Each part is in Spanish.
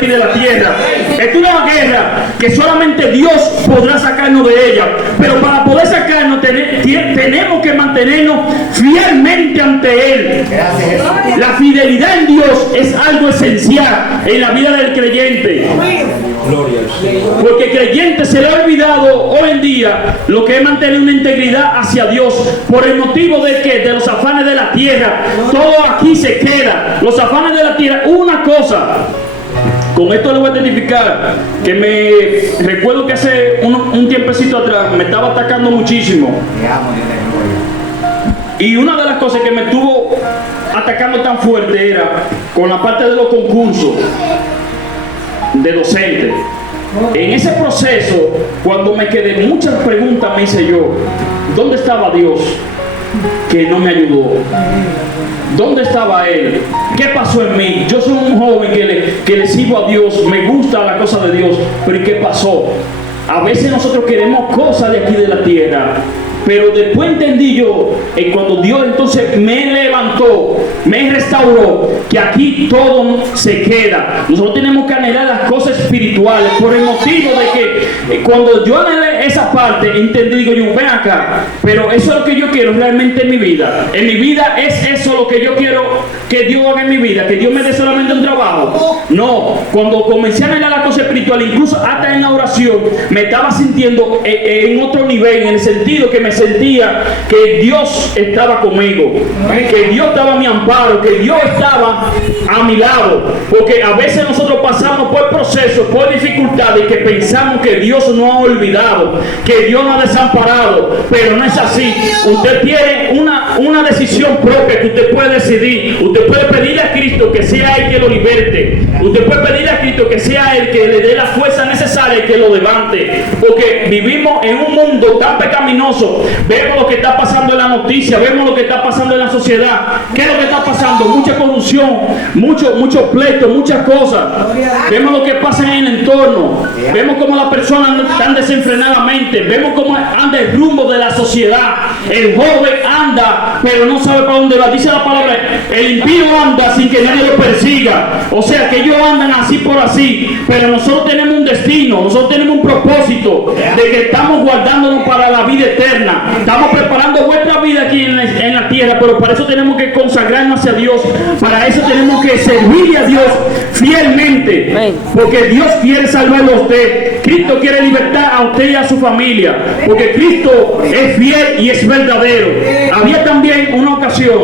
de la tierra. Es una guerra que solamente Dios podrá sacarnos de ella, pero para poder sacarnos tenemos que mantenernos fielmente ante Él. La fidelidad en Dios es algo esencial en la vida del creyente, porque el creyente se le ha olvidado hoy en día lo que es mantener una integridad hacia Dios por el motivo de que de los afanes de la tierra. Todo aquí se queda, los afanes de la tierra. Una cosa, con esto le voy a identificar, que me recuerdo que hace un tiempecito atrás me estaba atacando muchísimo. Y una de las cosas que me estuvo atacando tan fuerte era con la parte de los concursos de docente. En ese proceso, cuando me quedé, muchas preguntas me hice yo: ¿dónde estaba Dios que no me ayudó? ¿Dónde estaba Él? ¿Qué pasó en mí? Yo soy un joven que le sirvo a Dios, me gusta la cosa de Dios, pero ¿y qué pasó? A veces nosotros queremos cosas de aquí de la tierra, pero después entendí yo, cuando Dios entonces me levantó, me restauró, que aquí todo se queda. Nosotros tenemos que anhelar las cosas espirituales, por el motivo de que cuando yo anhelé esa parte, entendí, digo yo, ven acá, pero eso es lo que yo quiero realmente en mi vida. En mi vida es eso lo que yo quiero que Dios haga en mi vida, que Dios me dé solamente un trabajo. No, cuando comencé a anhelar la cosa espiritual, incluso hasta en la oración, me estaba sintiendo en otro nivel, en el sentido que me sentía que Dios estaba conmigo, que Dios estaba a mi amparo, que Dios estaba a mi lado. Porque a veces nosotros pasamos por procesos, por dificultades, que pensamos que Dios nos ha olvidado, que Dios nos ha desamparado, pero no es así. Usted tiene una decisión propia que usted puede decidir. Usted puede pedirle a Cristo que sea Él que lo liberte. Usted puede pedirle a Cristo que sea Él que le dé la fuerza necesaria y que lo levante. Porque vivimos en un mundo tan pecaminoso. Vemos lo que está pasando en la noticia, vemos lo que está pasando en la sociedad. ¿Qué es lo que está pasando? Mucha corrupción, mucho pleito, muchas cosas. Vemos lo que pasa en el entorno. Vemos cómo las personas están desenfrenadamente. Vemos cómo anda el rumbo de la sociedad. El joven anda, pero no sabe para dónde va. Dice la palabra, el impío anda sin que nadie lo persiga. O sea que ellos andan así por así. Pero nosotros tenemos un destino, nosotros tenemos un propósito de que estamos guardándonos para la vida eterna. Estamos preparando vuestra vida aquí en la tierra, pero para eso tenemos que consagrarnos hacia Dios. Para eso tenemos que servirle a Dios fielmente, porque Dios quiere salvarlo a usted. Cristo quiere libertar a usted y a su familia, porque Cristo es fiel y es verdadero. Había también una ocasión,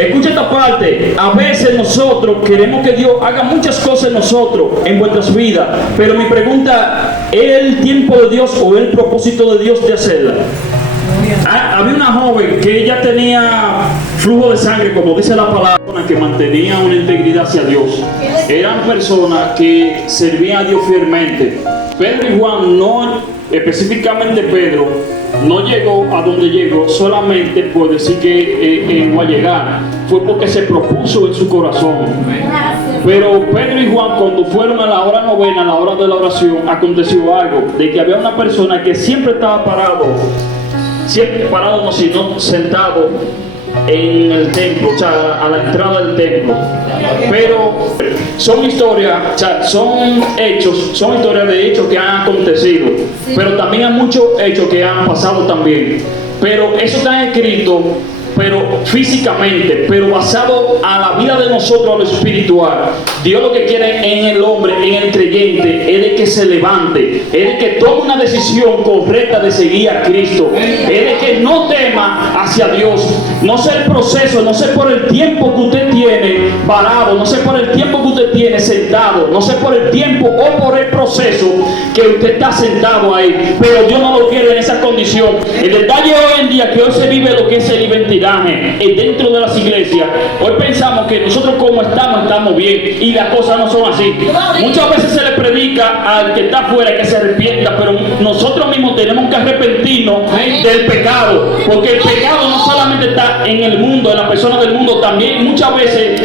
escucha esta parte, a veces nosotros queremos que Dios haga muchas cosas en nosotros, en vuestras vidas, pero mi pregunta, ¿es el tiempo de Dios o el propósito de Dios de hacerla? Había una joven que ella tenía flujo de sangre, como dice la palabra, que mantenía una integridad hacia Dios. Eran personas que servían a Dios fielmente. Pedro y Juan, no específicamente Pedro, no llegó a donde llegó solamente por decir que iba a llegar. Fue porque se propuso en su corazón. Pero Pedro y Juan, cuando fueron a la hora novena, a la hora de la oración, aconteció algo, de que había una persona que siempre estaba parado, no, sino sentado en el templo, o sea, a la entrada del templo. Pero son historias, o sea, son historias de hechos que han acontecido, pero también hay muchos hechos que han pasado también. Pero eso está escrito, pero físicamente, pero basado a la vida de nosotros, a lo espiritual. Dios lo que quiere en el hombre, en el creyente, es de que se levante, es de que tome una decisión correcta de seguir a Cristo, es de que no tema hacia Dios. No sé el proceso, no sé por el tiempo que usted tiene parado, no sé por el tiempo que usted tiene sentado, no sé por el tiempo o por el proceso que usted está sentado ahí, pero yo no lo quiero en esa condición. El detalle hoy en día que hoy se vive lo que es el libertinaje dentro de las iglesias. Hoy pensamos que nosotros como estamos bien, y las cosas no son así. Muchas veces se le predica al que está afuera que se arrepienta, pero nosotros mismos tenemos que arrepentirnos del pecado, porque el pecado no solamente está en el mundo, en las personas del mundo, también muchas veces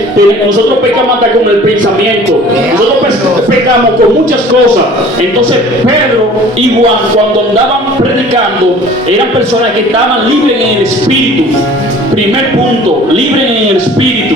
nosotros pecamos hasta con el pensamiento. Nosotros nosotros pecamos con muchas cosas. Entonces Pedro y Juan, cuando andaban predicando, eran personas que estaban libres en el espíritu. Primer punto, libres en el espíritu.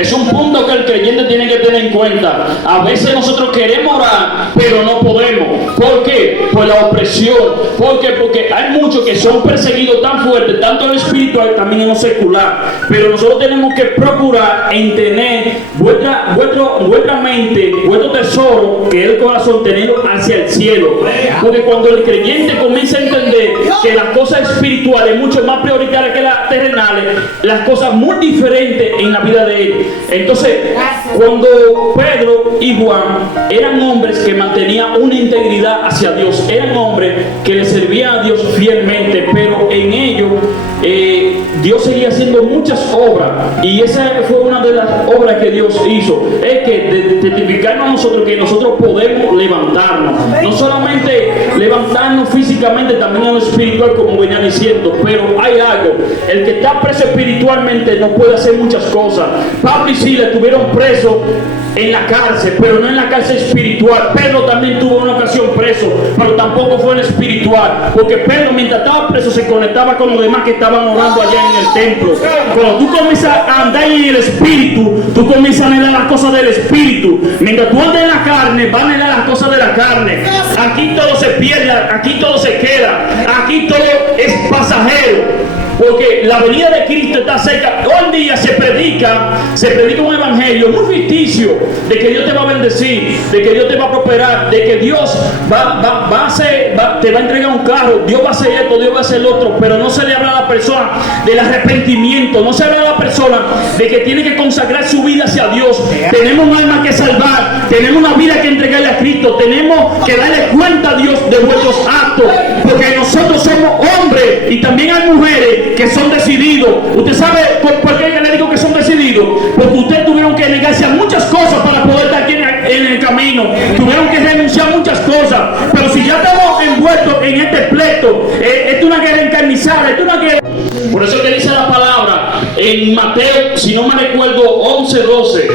Es un punto que el creyente tiene que tener en cuenta. A veces nosotros queremos orar, pero no podemos. ¿Por qué? Por la opresión. ¿Por qué? Porque hay muchos que son perseguidos tan fuertes, tanto en lo espiritual también en lo secular. Pero nosotros tenemos que procurar en tener vuestra mente, vuestro tesoro, que es el corazón, tenerlo hacia el cielo. Porque cuando el creyente comienza a entender que las cosas espirituales es mucho más prioritaria que las terrenales, las cosas muy diferentes en la vida de él. Entonces, cuando Pedro y Juan eran hombres que mantenían una integridad hacia Dios, eran hombres que le servían a Dios fielmente, pero en ellos Dios seguía haciendo muchas obras, y esa fue una de las obras que Dios hizo, es que testificarnos a nosotros que nosotros podemos levantarnos, no solamente levantarnos físicamente, también en lo espiritual, como venía diciendo. Pero hay algo: el que está preso espiritualmente no puede hacer muchas cosas. Pablo y Silas estuvieron presos en la cárcel, pero no en la cárcel espiritual. Pedro también tuvo una ocasión preso, pero tampoco fue en la espiritual, porque Pedro, mientras estaba preso, se conectaba con los demás que estaban orando allá en el templo. Cuando tú comienzas a andar en el espíritu, tú comienzas a anhelar las cosas del espíritu. Mientras tú andas en la carne, vas a anhelar las cosas de la carne. Aquí todo se pierde, aquí todo se queda, aquí todo es pasajero. Porque la venida de Cristo está cerca. Hoy en día se predica un evangelio muy ficticio, de que Dios te va a bendecir, de que Dios te va a prosperar, de que Dios te va a entregar un carro, Dios va a hacer esto, Dios va a hacer lo otro. Pero no se le habla a la persona del arrepentimiento, no se habla a la persona de que tiene que consagrar su vida hacia Dios. Tenemos un alma que salvar, tenemos una vida que entregarle a Cristo, tenemos que darle cuenta a Dios de vuestros actos, porque nosotros somos hombres y también hay mujeres que son decididos. ¿Usted sabe por qué le digo que son decididos? Porque ustedes tuvieron que negarse a muchas cosas para poder estar aquí en el camino. Tuvieron que renunciar a muchas cosas. Pero si ya estamos envueltos en este pleito, esto es una guerra encarnizada, esto es una guerra. Por eso que dice la palabra en Mateo, si no me recuerdo, 11:12,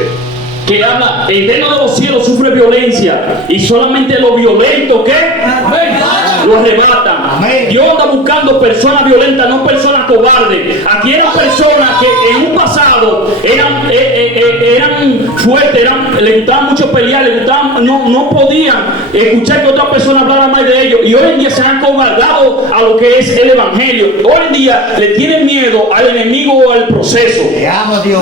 que habla: el reino de los cielos sufre violencia, y solamente los violentos que lo arrebatan. Dios anda buscando personas violentas, no personas cobardes. Aquí eran personas que en un pasado eran fuertes, les gustaba mucho pelear, no podían escuchar que otra persona hablara mal de ellos, y hoy en día se han cobardado a lo que es el evangelio. Hoy en día le tienen miedo al enemigo o al proceso,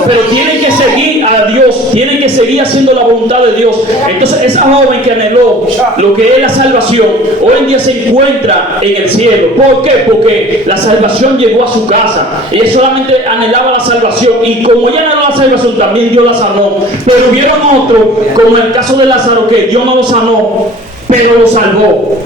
pero tienen que seguir a Dios, tienen que seguir haciendo la voluntad de Dios. Entonces esa joven que anheló lo que es la salvación, hoy en día se encuentra en el cielo. ¿Por qué? Porque la salvación llegó a su casa. Ella solamente anhelaba la salvación, y como ella anheló la salvación, también Dios la sanó. Pero hubieron otros, como el caso de Lázaro, que Dios no lo sanó, pero lo salvó.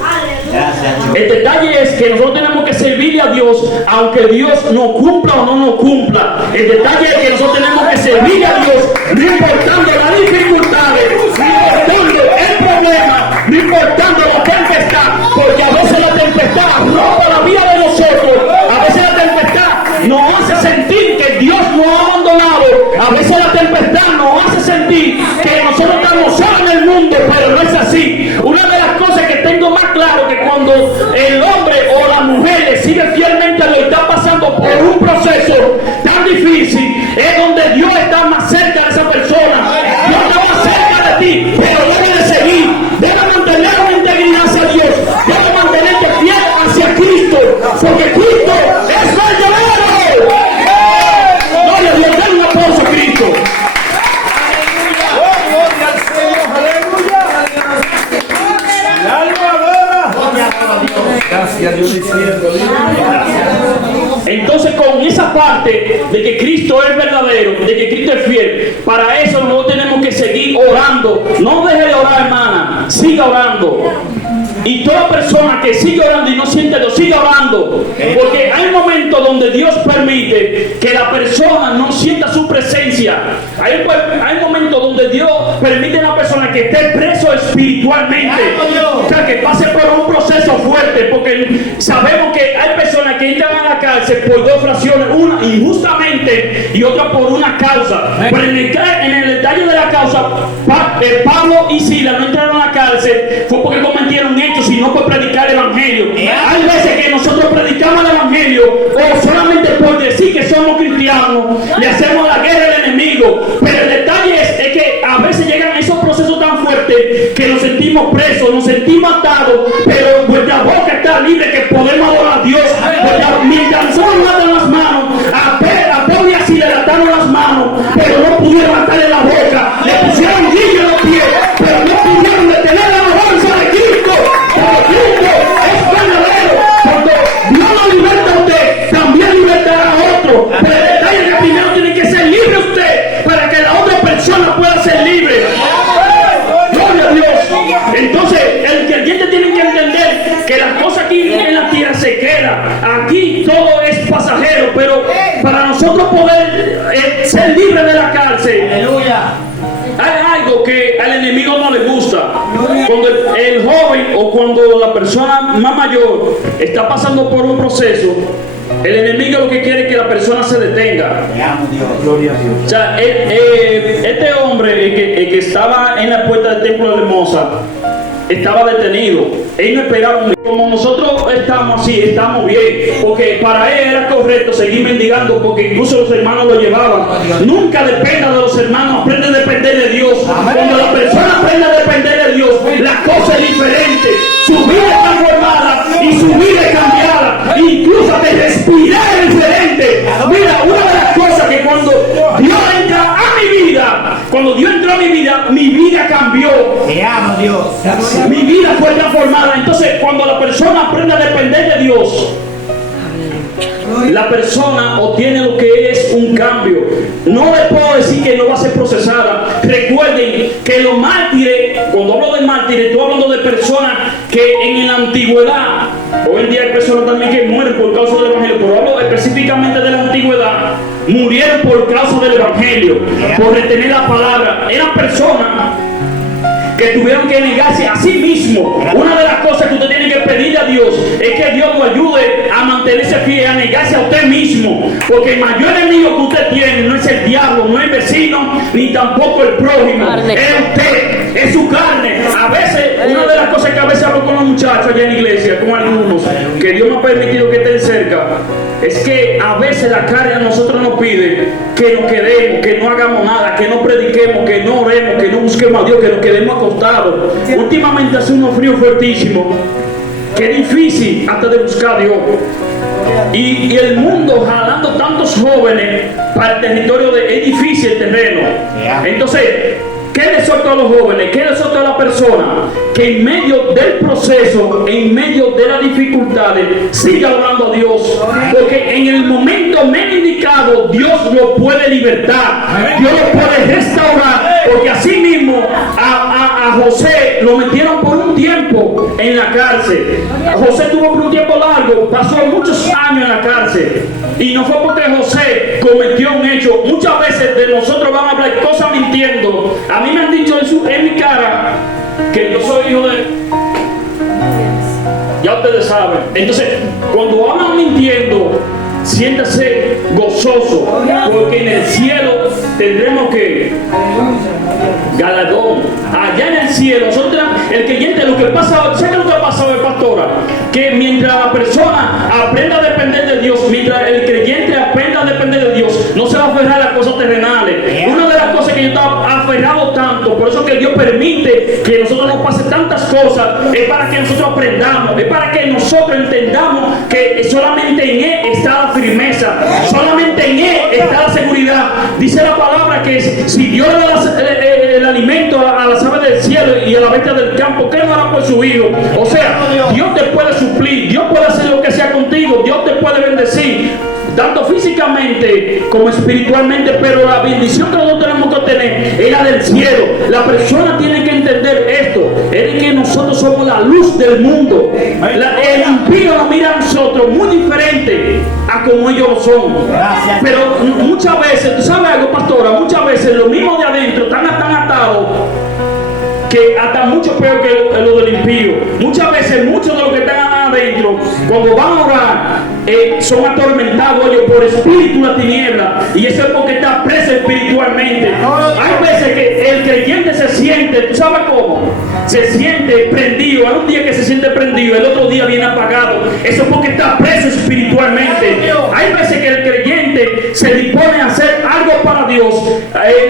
El detalle es que nosotros tenemos que servirle a Dios, aunque Dios no cumpla o no nos cumpla. El detalle es que nosotros tenemos que servirle a Dios, no importando las dificultades, no importando el problema, no importando la tempestad, porque a veces la tempestad rompe la vida de nosotros. A veces la tempestad nos hace sentir que Dios nos ha abandonado. A veces la tempestad nos hace sentir que nosotros estamos solos en el mundo, pero no es así. Una de las cosas que tengo más claro, que cuando el hombre o la mujer le sigue fielmente a Dios, está pasando por un proceso tan difícil, es donde Dios está más cerca de esa persona. Dios está más cerca de ti, pero debe de seguir, debe mantener una integridad hacia Dios, debe mantenerte fiel hacia Cristo, porque Cristo es verdadero. Gloria a Dios, denle un aplauso a Cristo. Gracias, Dios diciendo. Entonces, con esa parte de que Cristo es verdadero, de que Cristo es fiel, para eso nosotros tenemos que seguir orando. No deje de orar, hermana, siga orando. Y toda persona que sigue orando y no siente a Dios, sigue orando. Porque hay momentos donde Dios permite que la persona no sienta su presencia. Hay momentos donde Dios permite a una persona que esté preso espiritualmente, o sea, que pase por un proceso fuerte, porque sabemos que hay personas que entran a la cárcel por dos razones, una injustamente y otra por una causa. Pero en el detalle de la causa, Pablo y Silas no entraron a la cárcel fue porque cometieron hechos y no por predicar el evangelio. Hay veces que nosotros predicamos el evangelio o solamente por decir que somos cristianos le hacemos la guerra al enemigo, pero el detalle es que a veces llegan esos procesos tan fuertes que nos sentimos presos, nos sentimos atados, pero nuestra boca está libre, que podemos adorar a Dios. Mientras nosotros nos atan las manos, a Pablo y a Silas le ataron las manos, pero no pudieron atarle la boca, le pusieron guillo en los pies, pero no pudieron detener la alabanza de Cristo, porque Cristo es verdadero. Cuando Dios lo liberta a usted, también libertará a otro, pero el detalle es que primero tiene que ser libre usted para que la otra persona pueda ser libre. Gloria a Dios. Entonces el creyente tiene que entender que las cosas aquí en la tierra se quedan, aquí todo es pasajero, pero para nosotros poder ser libres de la cárcel, aleluya, hay algo que al enemigo no le gusta. Cuando el joven o cuando la persona más mayor está pasando por un proceso, el enemigo lo que quiere es que la persona se detenga. Gloria a Dios. O sea, este hombre, el que estaba en la puerta del templo de la hermosa, estaba detenido. Él no esperaba. Como nosotros estamos así, estamos bien, porque para él era correcto seguir mendigando, porque incluso los hermanos lo llevaban. Nunca dependa de los hermanos, aprende a depender de Dios. Cuando la persona aprende a depender de Dios, la cosa es diferente. Su vida es transformada y su vida es cambiada, incluso te respirar es diferente. Mira, una de las cosas que cuando Dios entra a mi vida, cuando Dios entró a mi vida cambió. Te amo, Dios. Mi vida fue transformada. Entonces, cuando la persona aprende a depender de Dios, la persona obtiene lo que es un cambio. No le puedo decir que no va a ser procesada. Recuerden que los mártires, cuando hablo de mártires, estoy hablando de personas que en la antigüedad, hoy en día hay personas también que mueren por causa del evangelio, pero hablo específicamente de la antigüedad, murieron por causa del evangelio, por retener la palabra. Eran personas que tuvieron que negarse a sí mismo. Una de las cosas que usted tiene que pedirle a Dios es que Dios lo ayude a mantenerse fiel, a negarse a usted mismo, porque el mayor enemigo que usted tiene no es el diablo, no es el vecino, ni tampoco el prójimo, es usted, es su carne. A veces, una de las cosas que a veces hablo con los muchachos allá en la iglesia, con algunos que Dios me ha permitido que estén cerca, es que a veces la carne a nosotros nos pide que nos quedemos, que no hagamos nada, que no prediquemos, que no oremos, que no busquemos a Dios, que nos quedemos acostados. Últimamente hace unos fríos fuertísimos, que es difícil hasta de buscar a Dios. Y el mundo jalando tantos jóvenes para el territorio es difícil el terreno. Entonces, ¿qué le suelto a los jóvenes? ¿Qué le suelto a la persona? Que en medio del proceso, en medio de las dificultades, siga adorando a Dios. Porque en el momento menos indicado, Dios lo puede libertar. Dios lo puede restaurar. Porque así mismo a José lo metieron por un tiempo en la cárcel. José tuvo por un tiempo largo, pasó muchos años en la cárcel. Y no fue porque José cometió un hecho. Muchas veces de nosotros van a hablar cosas mintiendo. A mí me han dicho en mi cara que yo soy hijo de... Ya ustedes saben. Entonces, cuando hablan mintiendo, siéntase gozoso, porque en el cielo tendremos que galardón. Allá en el cielo, nosotros, el creyente, lo que pasa, ¿sabe lo que ha pasado, pastora? Que mientras la persona aprenda a depender de Dios, mientras el creyente aprenda a depender de Dios, no se va a aferrar a las cosas terrenales. Una de las cosas que yo estaba aferrado tanto, por eso que Dios permite que nosotros nos pase tantas cosas, es para que nosotros aprendamos, es para que nosotros entendamos que solamente en Él está la firmeza, solamente en Él está la seguridad. Dice la palabra que si Dios le da el alimento a las aves del cielo y a la bestia del campo, ¿qué no hará por su hijo? O sea, Dios te puede suplir, Dios puede hacer lo que sea contigo, Dios te puede bendecir, tanto físicamente como espiritualmente, pero la bendición que nosotros tenemos que obtener es la del cielo. La persona tiene que entender esto, es que nosotros somos la luz del mundo. El impío nos mira a nosotros muy diferente a como ellos son. Pero muchas veces, ¿tú sabes algo, pastora? Muchas veces los mismos de adentro están atados que hasta mucho peor que lo del impío. Muchas veces, muchos de los que están adentro, cuando van a orar, son atormentados ellos por espíritu de la tiniebla, y eso es porque está preso espiritualmente. Hay veces que el creyente se siente, ¿tú sabes cómo? Se siente prendido. Hay un día que se siente prendido, el otro día viene apagado. Eso es porque está preso espiritualmente. Hay veces que el creyente se dispone a hacer algo para Dios.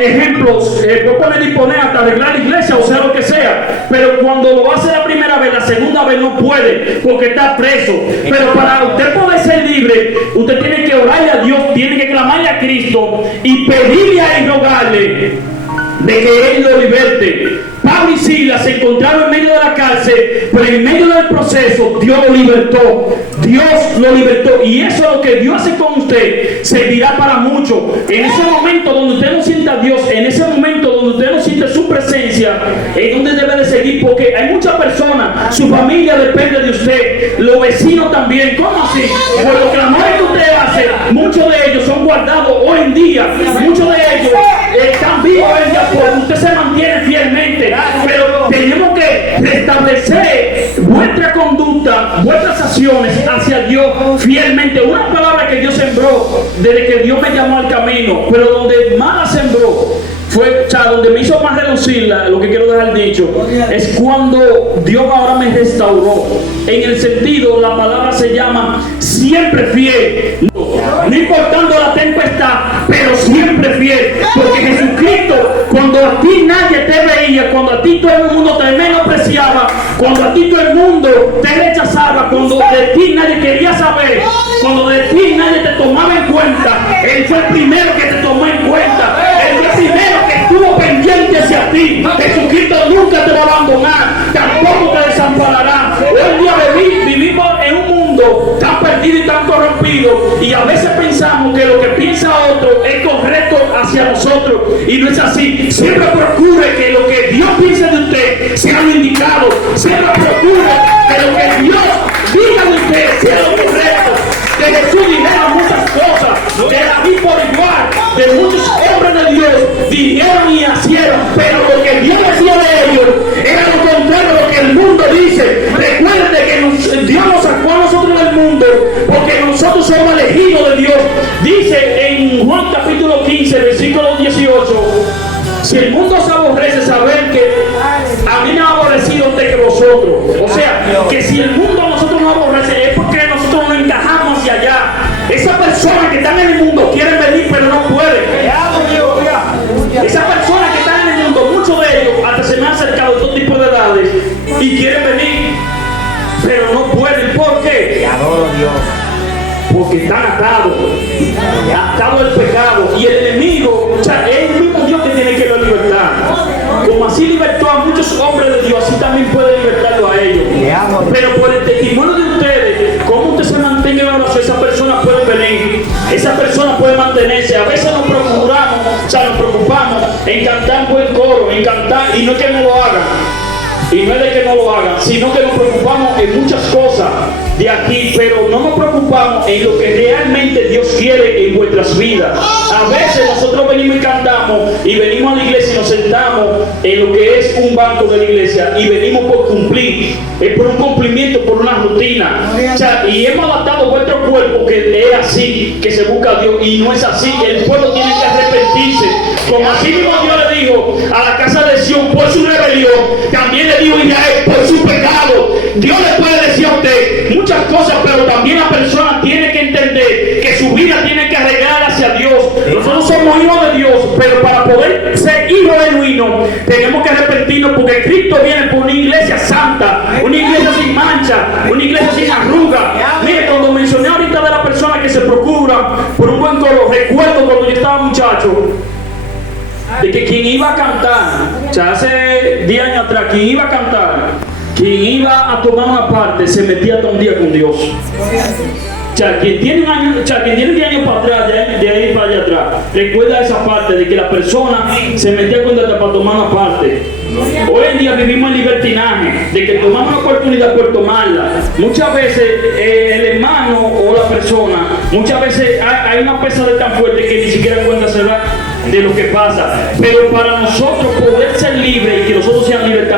Ejemplos, puede disponer hasta arreglar la iglesia, o sea, lo que sea. Pero cuando lo hace la primera vez, la segunda vez no puede, porque está preso. Pero para usted poder ser libre, usted tiene que orarle a Dios, tiene que clamarle a Cristo y pedirle a Él, rogarle de que Él lo liberte. Pablo y Silas se encontraron en medio de la cárcel, pero en medio del proceso Dios lo libertó. Dios lo libertó, y eso es lo que Dios hace con usted, servirá para mucho. En ese momento donde usted no sienta a Dios, en ese momento donde usted no siente su presencia, es donde debe de seguir, porque hay muchas personas, su familia depende de usted, los vecinos también. ¿Cómo así? Por los clamores que usted hace, muchos de ellos son guardados hoy en día, muchos de ellos están vivos hoy en día porque usted se mantiene fielmente. Pero tenemos que restablecer vuestra conducta, vuestras acciones hacia Dios fielmente. Una palabra que Dios sembró desde que Dios me llamó al camino, pero donde más la sembró fue, o sea, donde me hizo más relucirla, lo que quiero dejar dicho, es cuando Dios ahora me restauró. En el sentido, la palabra se llama siempre fiel. No importando la tempestad, pero siempre fiel. Porque Jesucristo, cuando a ti nadie te veía, cuando a ti todo el mundo te menospreciaba, cuando a ti todo el mundo te rechazaba, cuando de ti nadie quería saber, cuando de ti nadie te tomaba en cuenta, Él fue el primero que te tomó en cuenta. Él fue el primero que estuvo pendiente hacia ti. Jesucristo nunca te va a abandonar, tampoco te desamparará. Hoy día vivimos en un mundo tan perdido y tan corrompido, y a veces pensamos que lo que piensa otro es correcto hacia nosotros, y no es así. Siempre procure que lo que Dios piense de usted sea lo indicado. Siempre procure que lo que Dios diga de usted sea lo correcto. De Jesús dijeron muchas cosas, de David por igual, de muchos hombres de Dios dijeron y hicieron, pero lo que Dios decía de ellos era lo contrario a lo que el mundo dice. Recuerde que Dios nos sacó a nosotros del mundo porque nosotros somos elegidos de Dios. Dice en Juan capítulo 15, versículo 18: si el mundo se aborrece, saber que a mí me ha aborrecido usted que vosotros. O sea, que si el mundo a nosotros nos aborrece, es porque nosotros no encajamos hacia allá. Esas personas que están en el mundo quieren venir, pero no pueden. Esas personas que están en el mundo, muchos de ellos hasta se me han acercado de todo tipo de edades y quieren venir, pero no pueden. ¿Por qué? Porque están atados al pecado, y el enemigo, o sea, es el mismo Dios que tiene que dar libertad. Como así libertó a muchos hombres de Dios, así también puede libertarlo a ellos. Pero por el testimonio de ustedes, como usted se mantenga en oración, esa persona puede venir, esa persona puede mantenerse. A veces nos preocupamos, o sea, nos preocupamos en cantar un buen coro, en cantar, y no es que no lo hagan, y no es de que no lo hagan, sino que nos preocupamos en muchas cosas de aquí, pero no nos preocupamos en lo que realmente Dios quiere en vuestras vidas. A veces nosotros venimos y cantamos, y venimos a la iglesia y nos sentamos en lo que es un banco de la iglesia, y venimos por cumplir, por un cumplimiento, por una rutina. O sea, y hemos adaptado vuestro cuerpo que es así, que se busca a Dios, y no es así. El pueblo tiene que arrepentirse. Como así mismo Dios le dijo a la casa de Sión por su rebelión, también le dijo a Israel por su pecado. Dios le puede decir a usted muchas cosas, pero también la persona tiene que entender que su vida tiene que arreglar hacia Dios. Nosotros somos hijos de Dios, pero para poder ser hijos genuinos tenemos que arrepentirnos, porque Cristo viene por una iglesia santa, una iglesia sin mancha, una iglesia sin arruga. Mire, cuando mencioné ahorita de la persona que se procura por un buen coro, recuerdo cuando yo estaba muchacho, de que quien iba a cantar, o sea, hace 10 años atrás, quien iba a cantar, quien iba a tomar una parte, se metía hasta un día con Dios. O sea, quien tiene un año, o sea, quien tiene 10 años para atrás, de ahí para allá atrás, recuerda esa parte de que la persona se metía con Dios para tomar una parte. Hoy en día vivimos en libertinaje, de que tomamos una oportunidad por tomarla. Muchas veces el hermano o la persona, muchas veces hay una pesadez tan fuerte que ni siquiera cuenta cerrar de lo que pasa. Pero para nosotros poder ser libres y que nosotros seamos libertad,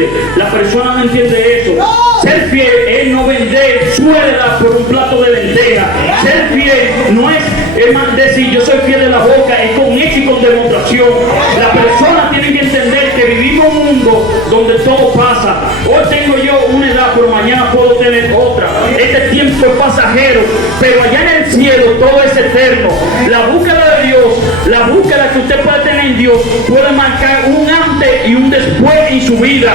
mente. La persona no entiende eso. Ser fiel es no vender suela por un plato de lenteja. Ser fiel no es más decir yo soy fiel de la boca, es con hecho y con demostración. La persona tiene que entender que vivimos en un mundo donde todo pasa. Hoy tengo yo una edad, pero mañana puedo tener otra. Este tiempo es pasajero, pero allá en el cielo todo es eterno. La búsqueda de Dios, la búsqueda que usted puede tener en Dios, puede marcar un antes y un después en su vida.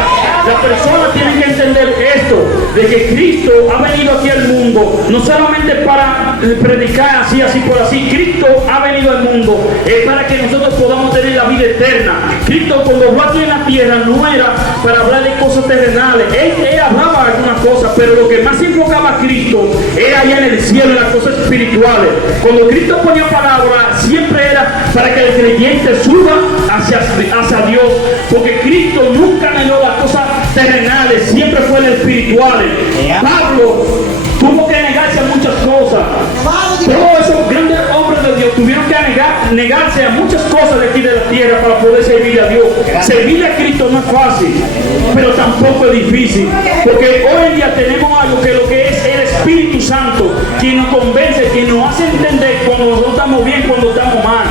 La persona tiene que entender esto, de que Cristo ha venido aquí al mundo, no solamente para predicar así por así. Cristo ha venido al mundo para que nosotros podamos tener la vida eterna. Cristo cuando fue aquí en la tierra no era para hablar de cosas terrenales. Él hablaba de algunas cosas, pero lo que más enfocaba a Cristo era allá en el cielo, en las cosas espirituales. Cuando Cristo ponía palabra, siempre era para que el creyente suba hacia Dios, porque Cristo nunca anheló las cosas terrenales, siempre fue en espirituales. Pablo tuvo que negarse a muchas cosas. Todos esos grandes hombres de Dios tuvieron que negarse a muchas cosas de aquí de la tierra para poder servir a Dios. Servir a Cristo no es fácil, pero tampoco es difícil, porque hoy en día tenemos algo que lo que es el Espíritu Santo, quien nos convence, quien nos hace entender cuando nosotros estamos bien, cuando estamos mal.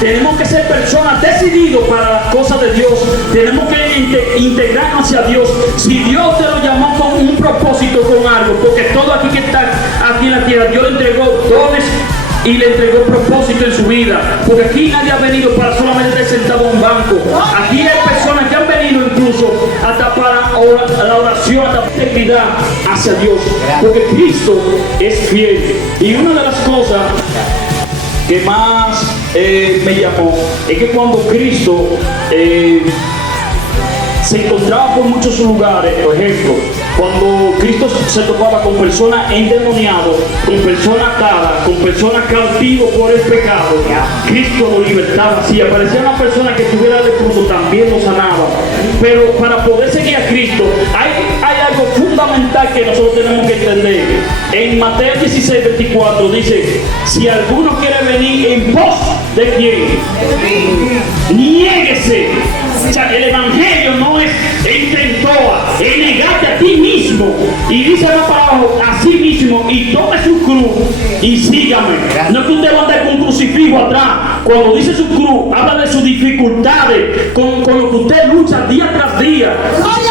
Tenemos que ser personas decididas para las cosas de Dios. Tenemos que integrarnos hacia Dios. Si Dios te lo llamó con un propósito, con algo, porque todo aquí que está aquí en la tierra, Dios le entregó dones y le entregó propósito en su vida. Porque aquí nadie ha venido para solamente estar sentado en un banco. Aquí hay personas que han venido incluso hasta para la oración, hasta la integridad hacia Dios. Porque Cristo es fiel. Y una de las cosas que más me llamó es que cuando Cristo se encontraba por muchos lugares, por ejemplo, cuando Cristo se topaba con personas endemoniadas, con personas atadas, con personas cautivos por el pecado, Cristo lo libertaba. Si aparecía una persona que estuviera de fruto, también lo sanaba. Pero para poder seguir a Cristo hay algo fundamental que nosotros tenemos que entender. En Mateo 16:24 dice: si alguno quiere venir en pos de quién, niéguese. O sea, el evangelio no es intentoa, es negarte a ti mismo. Y dice más para abajo, a sí mismo, y tome su cruz y sígame. No es que usted va a andar con un crucifijo atrás. Cuando dice su cruz, habla de sus dificultades, con lo que usted lucha día tras día.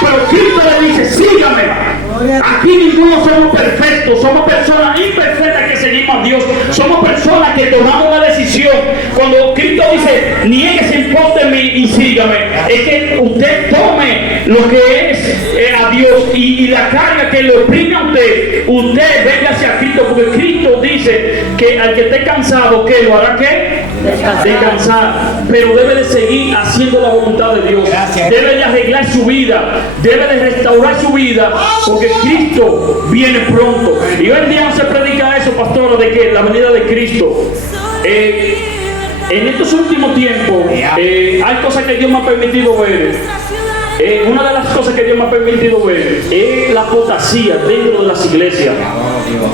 Pero Cristo le dice, sígame. Aquí ninguno somos perfectos, somos personas imperfectas que seguimos a Dios. Somos personas que tomamos la decisión. Cuando Cristo dice, niéguese en pos de mí y sígame, es que usted tome lo que es a Dios y la carga que le oprime a usted venga hacia Cristo, porque Cristo dice que al que esté cansado, ¿qué lo hará? ¿Qué? Descansar. Pero debe de seguir haciendo la voluntad de Dios. Debe de arreglar su vida, debe de restaurar su vida, porque Cristo viene pronto. Y hoy en día no se predica eso, pastor, de que la venida de Cristo. En estos últimos tiempos hay cosas que Dios me ha permitido ver. Una de las cosas que Dios me ha permitido ver es la apostasía dentro de las iglesias.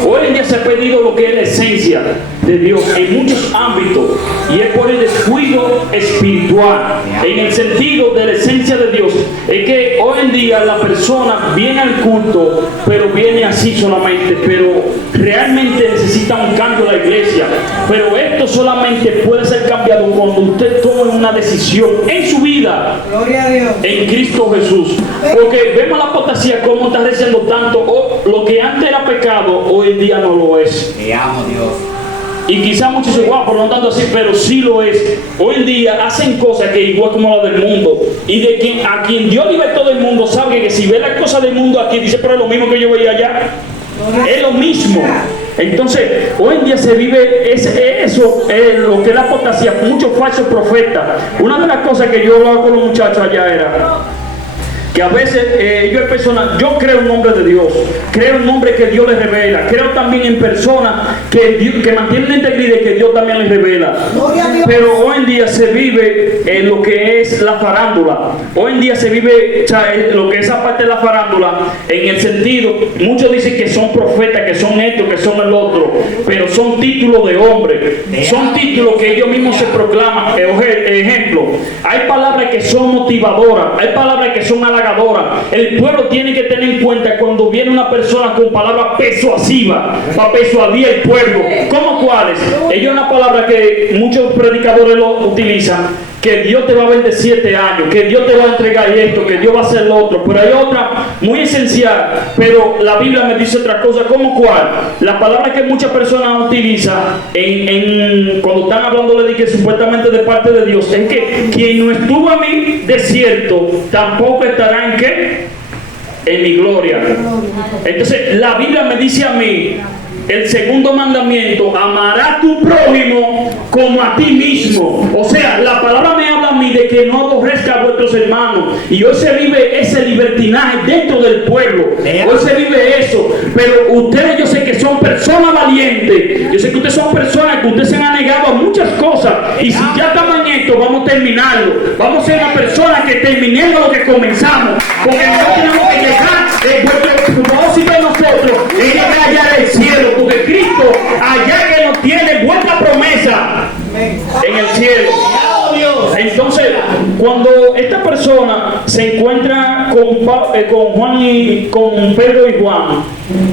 Hoy en día se ha perdido lo que es la esencia de Dios en muchos ámbitos, y es por el descuido espiritual. En el sentido de la esencia de Dios, es que hoy en día la persona viene al culto, pero viene así solamente, pero realmente necesita un cambio de la iglesia. Pero esto solamente puede ser cambiado cuando usted tome una decisión en su vida, gloria a Dios, en Cristo Jesús. Porque vemos la apostasía como está creciendo tanto. Lo que antes era pecado, hoy en día no lo es. Te amo, Dios. Y quizás muchos dicen, wow, por no tanto así, pero sí lo es. Hoy en día hacen cosas que igual como la del mundo. Y a quien Dios libertó del mundo, sabe que si ve las cosas del mundo aquí, dice, pero es lo mismo que yo veía allá. Es lo mismo. Entonces, hoy en día se vive eso, lo que es la apostasía, muchos falsos profetas. Una de las cosas que yo hablaba con los muchachos allá era, que a veces yo hay personas, yo creo en nombre de Dios, creo en nombre que Dios les revela, creo también en personas que mantienen la integridad y que Dios también les revela. Pero hoy en día se vive en lo que es la farándula. Hoy en día se vive, o sea, lo que es esa parte de la farándula, en el sentido, muchos dicen que son profetas, que son esto, que son el otro, pero son títulos de hombre, son títulos que ellos mismos se proclaman. Ejemplo, hay palabras que son motivadoras, hay palabras que son halagadoras. El pueblo tiene que tener en cuenta cuando viene una persona con palabras persuasivas para persuadir al pueblo. ¿Cómo cuáles? Ellos una palabra que muchos predicadores lo utilizan, que Dios te va a bendecir 7 años, que Dios te va a entregar esto, que Dios va a hacer lo otro. Pero hay otra muy esencial, pero la Biblia me dice otra cosa. ¿Cómo cuál? La palabra que muchas personas utilizan cuando están hablándole de que supuestamente de parte de Dios, es que quien no estuvo a mi desierto, tampoco estará en qué, en mi gloria. Entonces la Biblia me dice a mí, el segundo mandamiento: amarás a tu prójimo como a ti mismo. O sea, la palabra me habla a mí de que no aborrezca a vuestros hermanos. Y hoy se vive ese libertinaje dentro del pueblo. Hoy se vive eso. Pero ustedes, yo sé que son personas valientes. Yo sé que ustedes son personas que ustedes se han negado a muchas cosas. Y si ya estamos en esto, vamos a terminarlo. Vamos a ser una persona que terminemos lo que comenzamos. Porque nosotros tenemos que llegar. El propósito de nosotros es llegar allá al cielo. Porque Cristo, allá que nos tiene buena promesa en el cielo. Entonces, cuando esta persona se encuentra con Juan y con Pedro y Juan,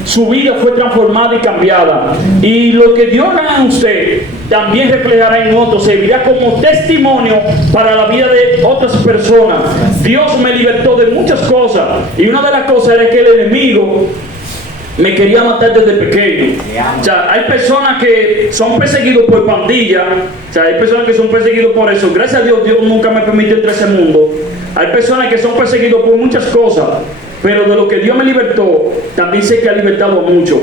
su vida fue transformada y cambiada. Y lo que Dios hará en usted también reflejará en otros, servirá como testimonio para la vida de otras personas. Dios me libertó de muchas cosas, y una de las cosas era que el enemigo me quería matar desde pequeño. O sea, hay personas que son perseguidos por pandillas. O sea, hay personas que son perseguidos por eso. Gracias a Dios, Dios nunca me permitió entrar a ese mundo. Hay personas que son perseguidos por muchas cosas, pero de lo que Dios me libertó, también sé que ha libertado mucho.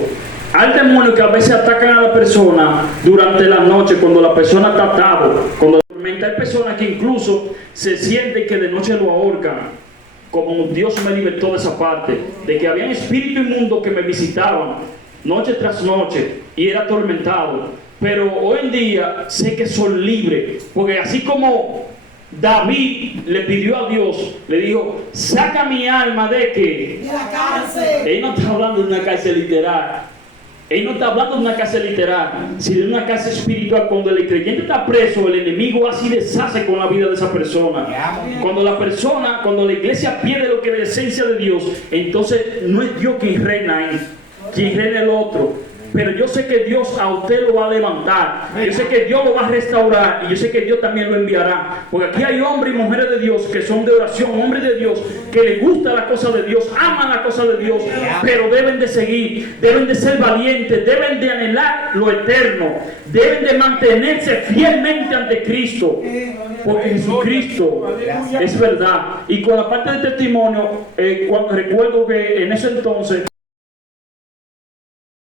Hay demonios que a veces atacan a la persona durante la noche, cuando la persona está atada, cuando la tormenta. Hay personas que incluso se sienten que de noche lo ahorcan. Como Dios me libertó de esa parte, de que había un espíritu inmundo que me visitaban noche tras noche y era atormentado. Pero hoy en día sé que soy libre, porque así como David le pidió a Dios, le dijo: saca mi alma de que, de la cárcel. Él no está hablando de una cárcel literal. Él no está hablando de una cárcel literal, sino de una cárcel espiritual. Cuando el creyente está preso, el enemigo así deshace con la vida de esa persona. Cuando la iglesia pierde lo que es la esencia de Dios, entonces no es Dios quien reina ahí, quien reina el otro. Pero yo sé que Dios a usted lo va a levantar. Yo sé que Dios lo va a restaurar. Y yo sé que Dios también lo enviará. Porque aquí hay hombres y mujeres de Dios que son de oración, hombres de Dios que les gusta la cosa de Dios, aman la cosa de Dios, pero deben de seguir, deben de ser valientes, deben de anhelar lo eterno, deben de mantenerse fielmente ante Cristo. Porque Jesucristo es verdad. Y con la parte del testimonio, cuando recuerdo que en ese entonces